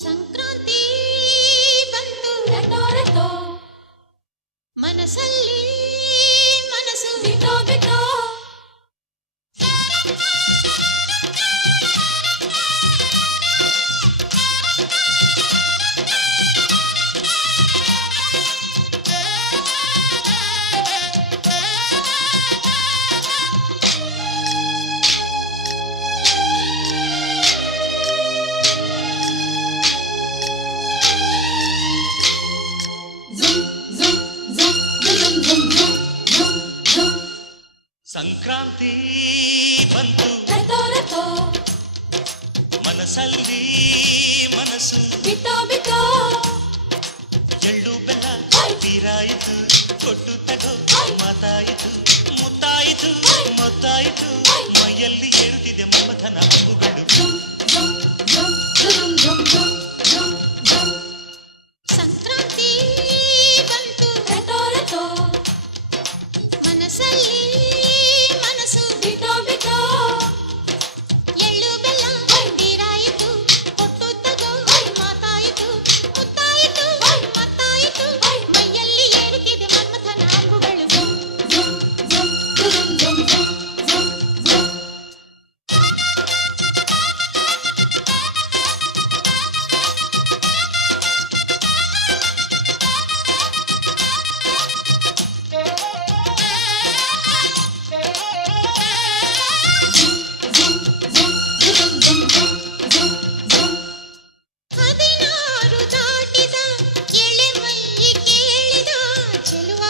ಸಂಕ್ರಾಂತಿ ಬಂತು ಮನಸ್ಸಲ್ಲಿ ಸಂಕ್ರಾಂತಿ ಬಂತು ಮನಸ್ಸಲ್ಲಿ ಮನಸ್ಸು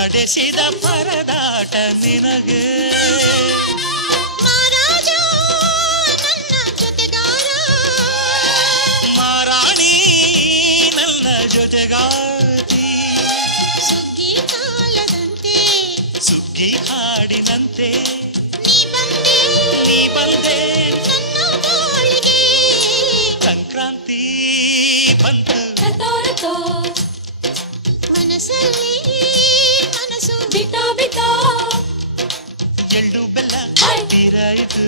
ನಡೆಸಿದ ಪರದಾಟ ನಿನಗೆ. ಮಾರಾಣಿ ನನ್ನ ಜೊತೆಗಾತಿ ಸುಗ್ಗಿ ಕಾಲದಂತೆ ಸುಗ್ಗಿ ಹಾಡಿನಂತೆ. ನೀ ಬಂದೆ ಸಂಕ್ರಾಂತಿ ಬಂತು. ಬೆಲ್ಲು ಬೆಲ್ಲ ತೀರ ಇದು